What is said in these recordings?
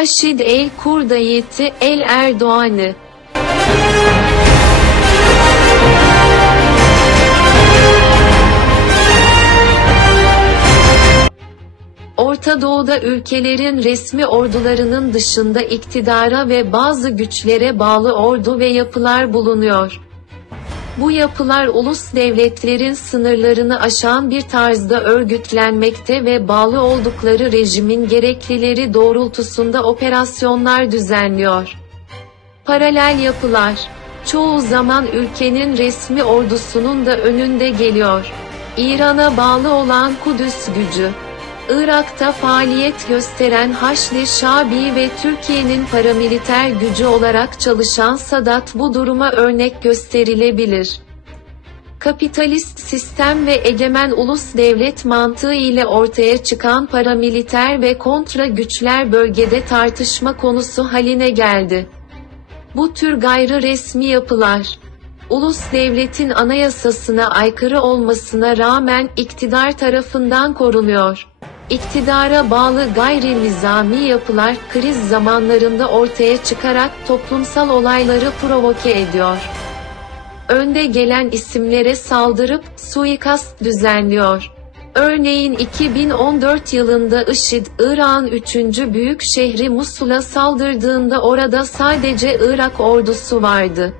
Haşid el-Kurdiyeti el-Erdoğan'ı Orta Doğu'da ülkelerin resmi ordularının dışında iktidara ve bazı güçlere bağlı ordu ve yapılar bulunuyor. Bu yapılar ulus devletlerin sınırlarını aşan bir tarzda örgütlenmekte ve bağlı oldukları rejimin gereklileri doğrultusunda operasyonlar düzenliyor. Paralel yapılar, çoğu zaman ülkenin resmi ordusunun da önünde geliyor. İran'a bağlı olan Kudüs gücü, Irak'ta faaliyet gösteren Haçlı Şabi ve Türkiye'nin paramiliter gücü olarak çalışan Sadat bu duruma örnek gösterilebilir. Kapitalist sistem ve egemen ulus devlet mantığı ile ortaya çıkan paramiliter ve kontra güçler bölgede tartışma konusu haline geldi. Bu tür gayri resmi yapılar, ulus devletin anayasasına aykırı olmasına rağmen iktidar tarafından korunuyor. İktidara bağlı gayri nizami yapılar kriz zamanlarında ortaya çıkarak toplumsal olayları provoke ediyor. Önde gelen isimlere saldırıp suikast düzenliyor. Örneğin 2014 yılında IŞİD, Irak'ın 3. büyük şehri Musul'a saldırdığında orada sadece Irak ordusu vardı.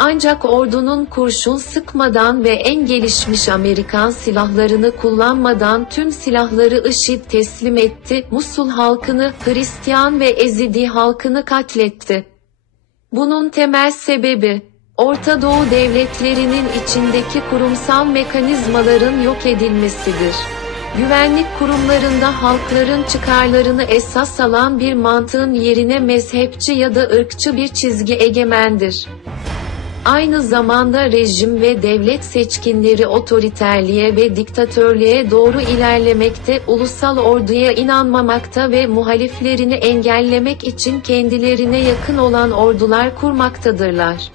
Ancak ordunun kurşun sıkmadan ve en gelişmiş Amerikan silahlarını kullanmadan tüm silahları IŞİD teslim etti, Musul halkını, Hristiyan ve Ezidi halkını katletti. Bunun temel sebebi, Orta Doğu devletlerinin içindeki kurumsal mekanizmaların yok edilmesidir. Güvenlik kurumlarında halkların çıkarlarını esas alan bir mantığın yerine mezhepçi ya da ırkçı bir çizgi egemendir. Aynı zamanda rejim ve devlet seçkinleri otoriterliğe ve diktatörlüğe doğru ilerlemekte, ulusal orduya inanmamakta ve muhaliflerini engellemek için kendilerine yakın olan ordular kurmaktadırlar.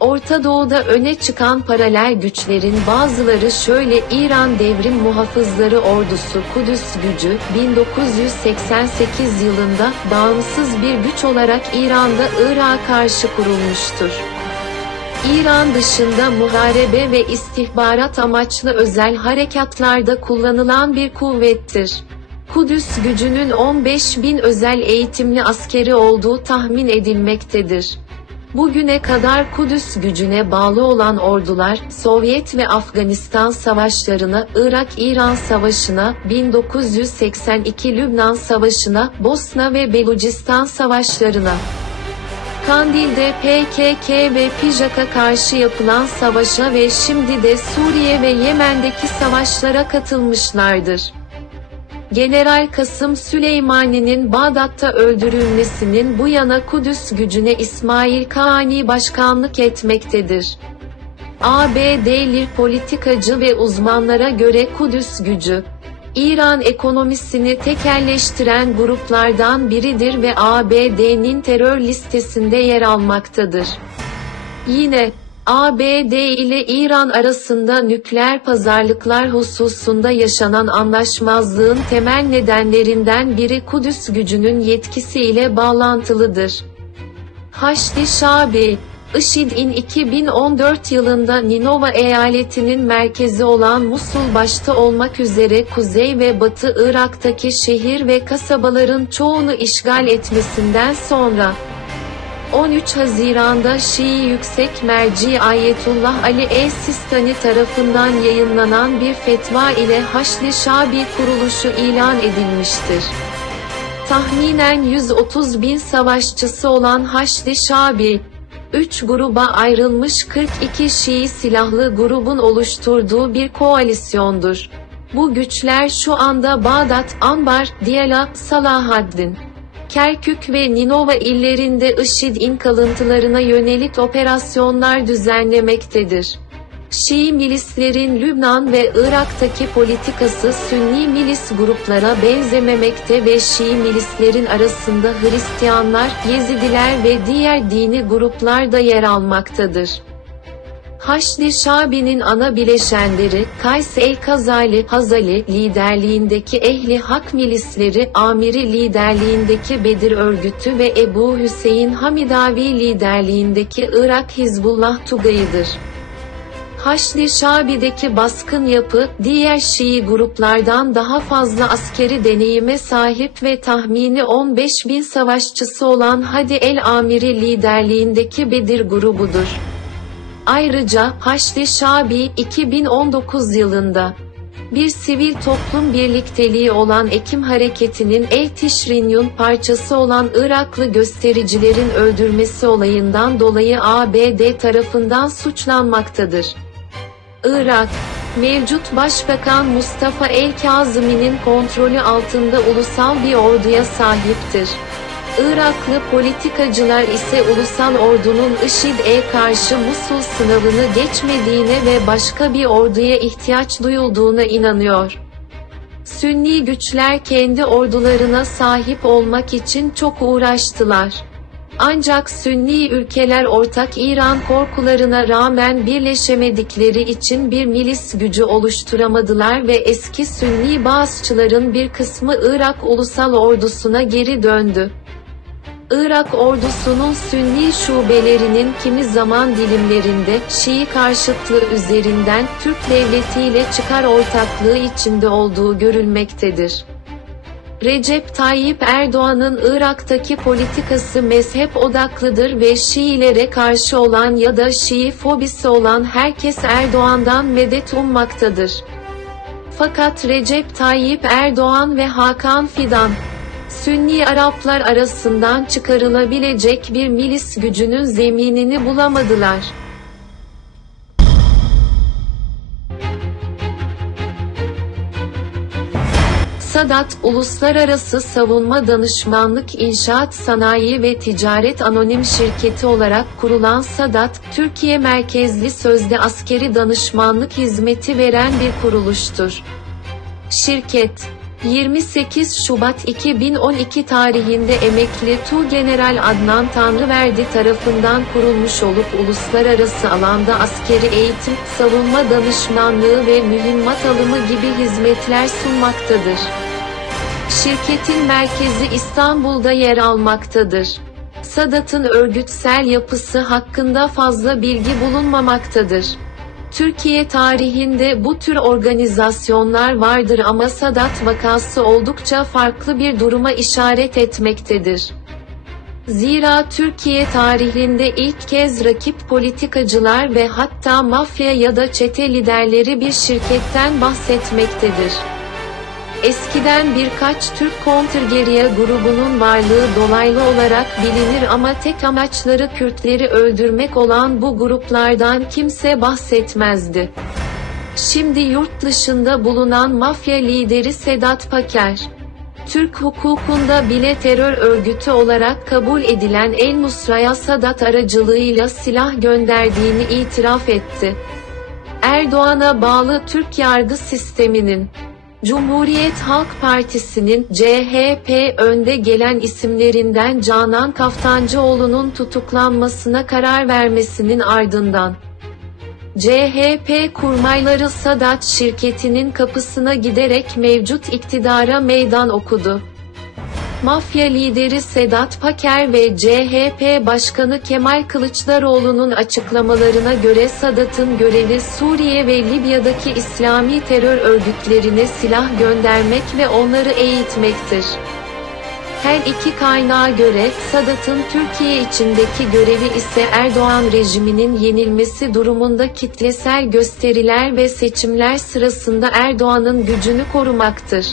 Orta Doğu'da öne çıkan paralel güçlerin bazıları şöyle: İran Devrim Muhafızları Ordusu Kudüs gücü, 1988 yılında bağımsız bir güç olarak İran'da Irak'a karşı kurulmuştur. İran dışında muharebe ve istihbarat amaçlı özel harekatlarda kullanılan bir kuvvettir. Kudüs gücünün 15.000 özel eğitimli askeri olduğu tahmin edilmektedir. Bugüne kadar Kudüs gücüne bağlı olan ordular, Sovyet ve Afganistan savaşlarına, Irak-İran Savaşı'na, 1982 Lübnan Savaşı'na, Bosna ve Belucistan Savaşları'na, Kandil'de PKK ve PJAK'a karşı yapılan savaşa ve şimdi de Suriye ve Yemen'deki savaşlara katılmışlardır. General Kasım Süleymani'nin Bağdat'ta öldürülmesinin bu yana Kudüs gücüne İsmail Kaani başkanlık etmektedir. ABD'li politikacı ve uzmanlara göre Kudüs gücü, İran ekonomisini tekelleştiren gruplardan biridir ve ABD'nin terör listesinde yer almaktadır. Yine, ABD ile İran arasında nükleer pazarlıklar hususunda yaşanan anlaşmazlığın temel nedenlerinden biri Kudüs gücünün yetkisi ile bağlantılıdır. Haçlı Şabi, IŞİD'in 2014 yılında Ninova eyaletinin merkezi olan Musul başta olmak üzere Kuzey ve Batı Irak'taki şehir ve kasabaların çoğunu işgal etmesinden sonra, 13 Haziran'da Şii Yüksek Merci Ayetullah Ali el-Sistani tarafından yayınlanan bir fetva ile Haçlı Şabi kuruluşu ilan edilmiştir. Tahminen 130.000 savaşçısı olan Haçlı Şabi, 3 gruba ayrılmış 42 Şii silahlı grubun oluşturduğu bir koalisyondur. Bu güçler şu anda Bağdat, Anbar, Diyala, Salahaddin, Kerkük ve Ninova illerinde IŞİD'in kalıntılarına yönelik operasyonlar düzenlemektedir. Şii milislerin Lübnan ve Irak'taki politikası Sünni milis gruplara benzememekte ve Şii milislerin arasında Hristiyanlar, Yezidiler ve diğer dini gruplar da yer almaktadır. Haçlı Şabi'nin ana bileşenleri, Kays el-Kazali Hazali liderliğindeki Ehli Hak milisleri, Amiri liderliğindeki Bedir örgütü ve Ebu Hüseyin Hamidavi liderliğindeki Irak Hizbullah Tugayı'dır. Haçlı Şabi'deki baskın yapı, diğer Şii gruplardan daha fazla askeri deneyime sahip ve tahmini 15.000 savaşçısı olan Hadi el-Amiri liderliğindeki Bedir grubudur. Ayrıca, Haçlı Şabi, 2019 yılında bir sivil toplum birlikteliği olan Ekim Hareketi'nin El-Tişrinyun parçası olan Iraklı göstericilerin öldürmesi olayından dolayı ABD tarafından suçlanmaktadır. Irak, mevcut Başbakan Mustafa el-Kazımi'nin kontrolü altında ulusal bir orduya sahiptir. Iraklı politikacılar ise ulusal ordunun IŞİD'e karşı Musul sınavını geçmediğine ve başka bir orduya ihtiyaç duyulduğuna inanıyor. Sünni güçler kendi ordularına sahip olmak için çok uğraştılar. Ancak Sünni ülkeler ortak İran korkularına rağmen birleşemedikleri için bir milis gücü oluşturamadılar ve eski Sünni Baasçıların bir kısmı Irak Ulusal Ordusu'na geri döndü. Irak ordusunun Sünni şubelerinin kimi zaman dilimlerinde, Şii karşıtlığı üzerinden, Türk devletiyle çıkar ortaklığı içinde olduğu görülmektedir. Recep Tayyip Erdoğan'ın Irak'taki politikası mezhep odaklıdır ve Şiilere karşı olan ya da Şii fobisi olan herkes Erdoğan'dan medet ummaktadır. Fakat Recep Tayyip Erdoğan ve Hakan Fidan, Sünni Araplar arasından çıkarılabilecek bir milis gücünün zeminini bulamadılar. Sadat, Uluslararası Savunma Danışmanlık İnşaat Sanayi ve Ticaret Anonim Şirketi olarak kurulan Sadat, Türkiye merkezli sözde askeri danışmanlık hizmeti veren bir kuruluştur. Şirket, 28 Şubat 2012 tarihinde emekli Tuğgeneral Adnan Tanrıverdi tarafından kurulmuş olup uluslararası alanda askeri eğitim, savunma danışmanlığı ve mühimmat alımı gibi hizmetler sunmaktadır. Şirketin merkezi İstanbul'da yer almaktadır. Sadat'ın örgütsel yapısı hakkında fazla bilgi bulunmamaktadır. Türkiye tarihinde bu tür organizasyonlar vardır ama Sadat vakası oldukça farklı bir duruma işaret etmektedir. Zira Türkiye tarihinde ilk kez rakip politikacılar ve hatta mafya ya da çete liderleri bir şirketten bahsetmektedir. Eskiden birkaç Türk kontrgerilla grubunun varlığı dolaylı olarak bilinir ama tek amaçları Kürtleri öldürmek olan bu gruplardan kimse bahsetmezdi. Şimdi yurt dışında bulunan mafya lideri Sedat Paker, Türk hukukunda bile terör örgütü olarak kabul edilen El-Nusra'ya Sadat aracılığıyla silah gönderdiğini itiraf etti. Erdoğan'a bağlı Türk yargı sisteminin, Cumhuriyet Halk Partisi'nin, CHP önde gelen isimlerinden Canan Kaftancıoğlu'nun tutuklanmasına karar vermesinin ardından, CHP kurmayları Sadat şirketinin kapısına giderek mevcut iktidara meydan okudu. Mafya lideri Sedat Paker ve CHP Başkanı Kemal Kılıçdaroğlu'nun açıklamalarına göre Sadat'ın görevi Suriye ve Libya'daki İslami terör örgütlerine silah göndermek ve onları eğitmektir. Her iki kaynağa göre, Sadat'ın Türkiye içindeki görevi ise Erdoğan rejiminin yenilmesi durumunda kitlesel gösteriler ve seçimler sırasında Erdoğan'ın gücünü korumaktır.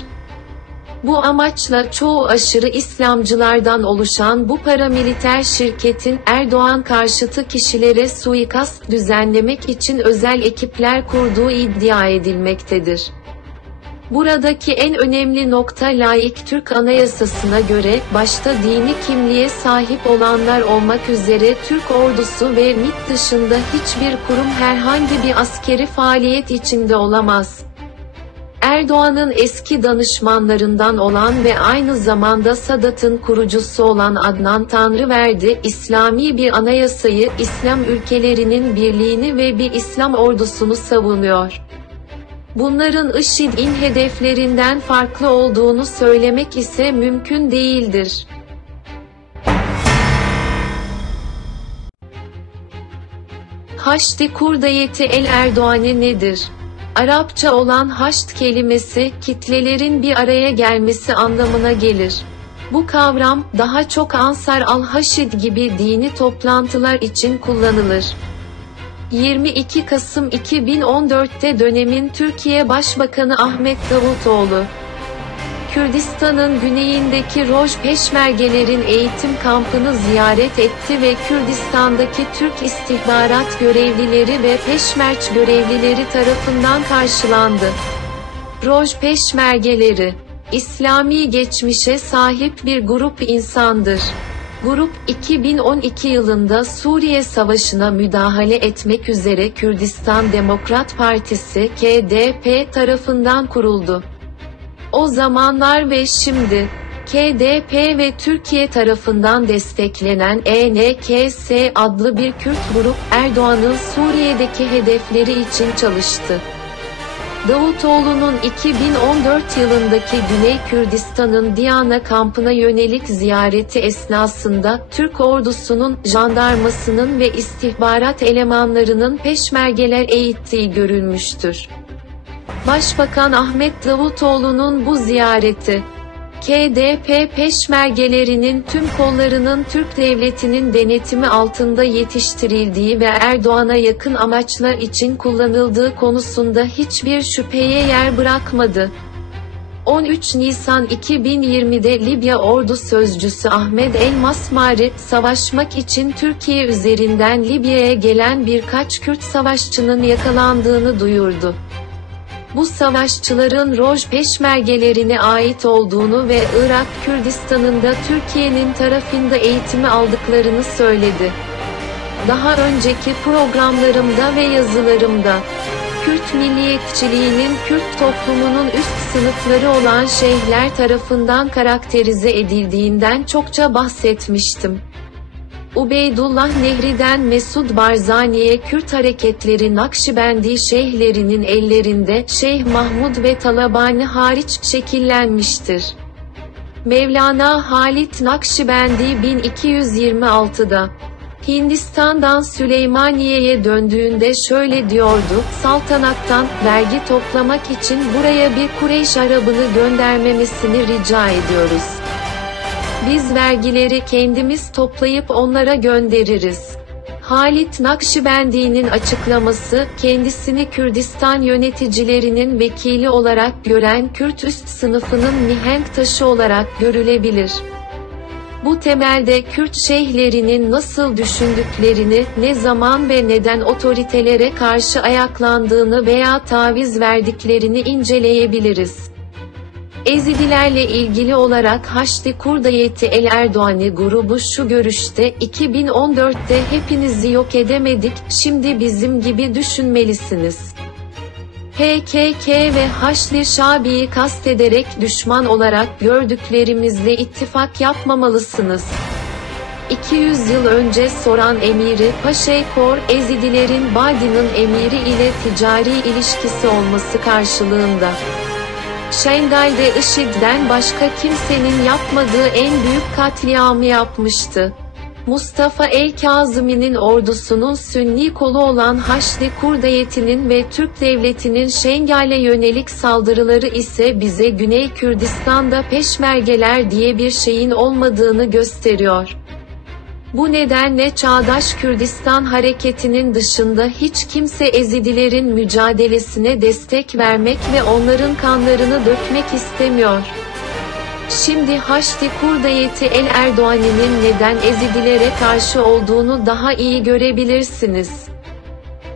Bu amaçla çoğu aşırı İslamcılardan oluşan bu paramiliter şirketin, Erdoğan karşıtı kişilere suikast düzenlemek için özel ekipler kurduğu iddia edilmektedir. Buradaki en önemli nokta laik Türk Anayasası'na göre, başta dini kimliğe sahip olanlar olmak üzere Türk ordusu ve MİT dışında hiçbir kurum herhangi bir askeri faaliyet içinde olamaz. Erdoğan'ın eski danışmanlarından olan ve aynı zamanda Sadat'ın kurucusu olan Adnan Tanrıverdi, İslami bir anayasayı, İslam ülkelerinin birliğini ve bir İslam ordusunu savunuyor. Bunların IŞİD'in hedeflerinden farklı olduğunu söylemek ise mümkün değildir. Haçlı Kurdiyeti el Erdoğan'ı nedir? Arapça olan haşt kelimesi, kitlelerin bir araya gelmesi anlamına gelir. Bu kavram, daha çok Ansar al-Haşid gibi dini toplantılar için kullanılır. 22 Kasım 2014'te dönemin Türkiye Başbakanı Ahmet Davutoğlu, Kürdistan'ın güneyindeki Roj Peşmergelerin eğitim kampını ziyaret etti ve Kürdistan'daki Türk istihbarat görevlileri ve Peşmerç görevlileri tarafından karşılandı. Roj Peşmergeleri, İslami geçmişe sahip bir grup insandır. Grup, 2012 yılında Suriye Savaşı'na müdahale etmek üzere Kürdistan Demokrat Partisi (KDP) tarafından kuruldu. O zamanlar ve şimdi, KDP ve Türkiye tarafından desteklenen ENKS adlı bir Kürt grup, Erdoğan'ın Suriye'deki hedefleri için çalıştı. Davutoğlu'nun 2014 yılındaki Güney Kürdistan'ın Diana kampına yönelik ziyareti esnasında, Türk ordusunun, jandarmasının ve istihbarat elemanlarının peşmergeler eğittiği görülmüştür. Başbakan Ahmet Davutoğlu'nun bu ziyareti, KDP peşmergelerinin tüm kollarının Türk devletinin denetimi altında yetiştirildiği ve Erdoğan'a yakın amaçlar için kullanıldığı konusunda hiçbir şüpheye yer bırakmadı. 13 Nisan 2020'de Libya Ordu Sözcüsü Ahmed El Masmari, savaşmak için Türkiye üzerinden Libya'ya gelen birkaç Kürt savaşçının yakalandığını duyurdu. Bu savaşçıların Roj Peşmergelerine ait olduğunu ve Irak Kürdistan'ında Türkiye'nin tarafında eğitimi aldıklarını söyledi. Daha önceki programlarımda ve yazılarımda, Kürt milliyetçiliğinin Kürt toplumunun üst sınıfları olan şeyhler tarafından karakterize edildiğinden çokça bahsetmiştim. Ubeydullah Nehri'den Mesud Barzani'ye Kürt hareketleri Nakşibendi şeyhlerinin ellerinde Şeyh Mahmud ve Talabani hariç şekillenmiştir. Mevlana Halit Nakşibendi 1226'da Hindistan'dan Süleymaniye'ye döndüğünde şöyle diyordu: saltanattan vergi toplamak için buraya bir Kureyş Arabını göndermemesini rica ediyoruz. Biz vergileri kendimiz toplayıp onlara göndeririz. Halit Nakşibendi'nin açıklaması, kendisini Kürdistan yöneticilerinin vekili olarak gören Kürt üst sınıfının mihenk taşı olarak görülebilir. Bu temelde Kürt şeyhlerinin nasıl düşündüklerini, ne zaman ve neden otoritelere karşı ayaklandığını veya taviz verdiklerini inceleyebiliriz. Ezidilerle ilgili olarak Haçlı Kurdiyeti el Erdoğan'ı grubu şu görüşte: 2014'te hepinizi yok edemedik, şimdi bizim gibi düşünmelisiniz. PKK ve Haçlı Şabi'yi kastederek düşman olarak gördüklerimizle ittifak yapmamalısınız. 200 yıl önce Soran emiri Paşaykor, Ezidilerin Badi'nin emiri ile ticari ilişkisi olması karşılığında Şengal'de IŞİD'den başka kimsenin yapmadığı en büyük katliamı yapmıştı. Mustafa el-Kazımi'nin ordusunun Sünni kolu olan Haçlı Kurdiyeti'nin ve Türk Devleti'nin Şengal'e yönelik saldırıları ise bize Güney Kürdistan'da peşmergeler diye bir şeyin olmadığını gösteriyor. Bu nedenle çağdaş Kürdistan hareketinin dışında hiç kimse Ezidilerin mücadelesine destek vermek ve onların kanlarını dökmek istemiyor. Şimdi Haçlı Kurdiyeti el Erdoğan'ın neden Ezidilere karşı olduğunu daha iyi görebilirsiniz.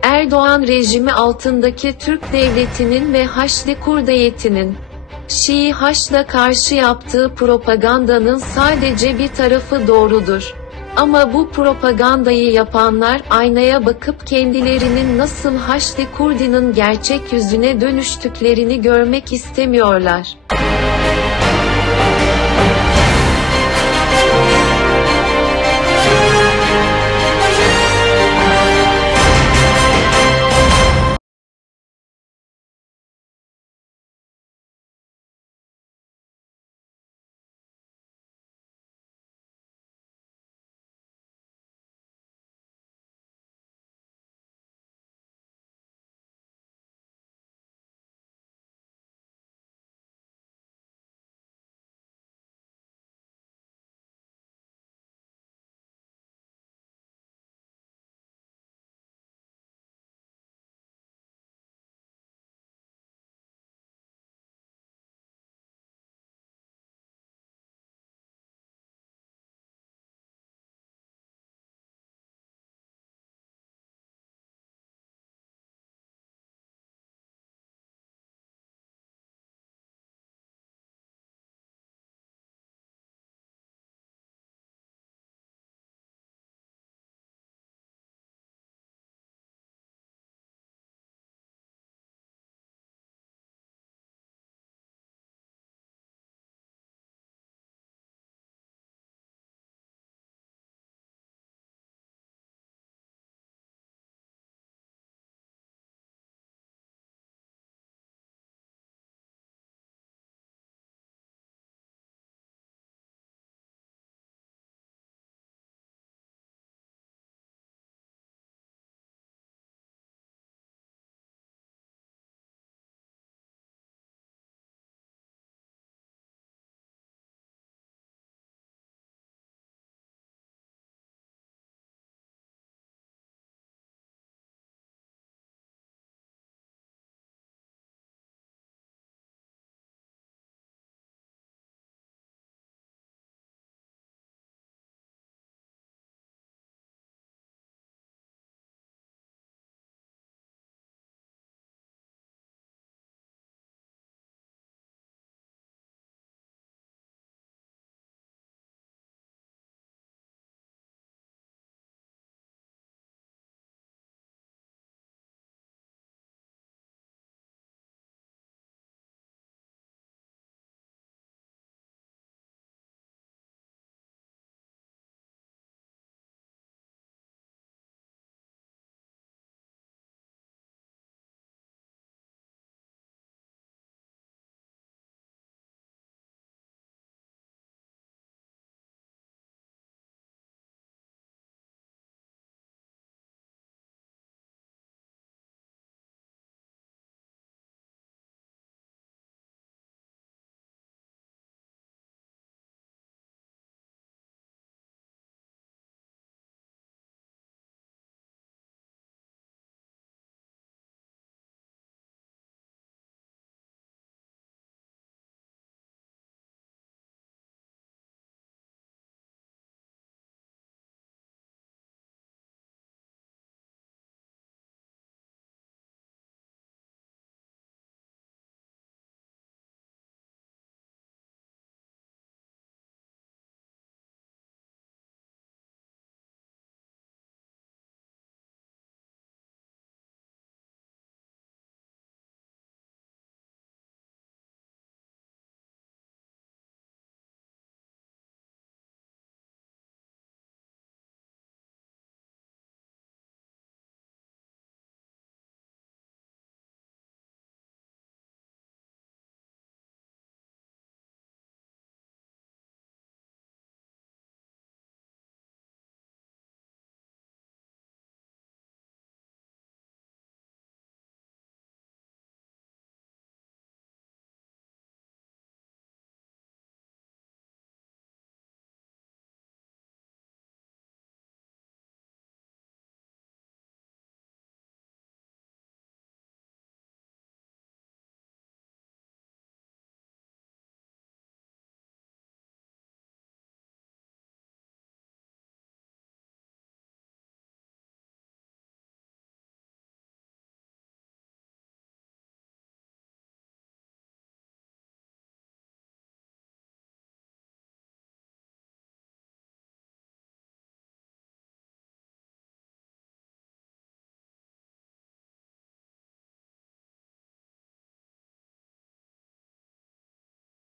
Erdoğan rejimi altındaki Türk Devleti'nin ve Haçlı Kurdiyeti'nin Şii Haçlı'ya karşı yaptığı propagandanın sadece bir tarafı doğrudur. Ama bu propagandayı yapanlar aynaya bakıp kendilerinin nasıl Haçlı Kurdi'nin gerçek yüzüne dönüştüklerini görmek istemiyorlar.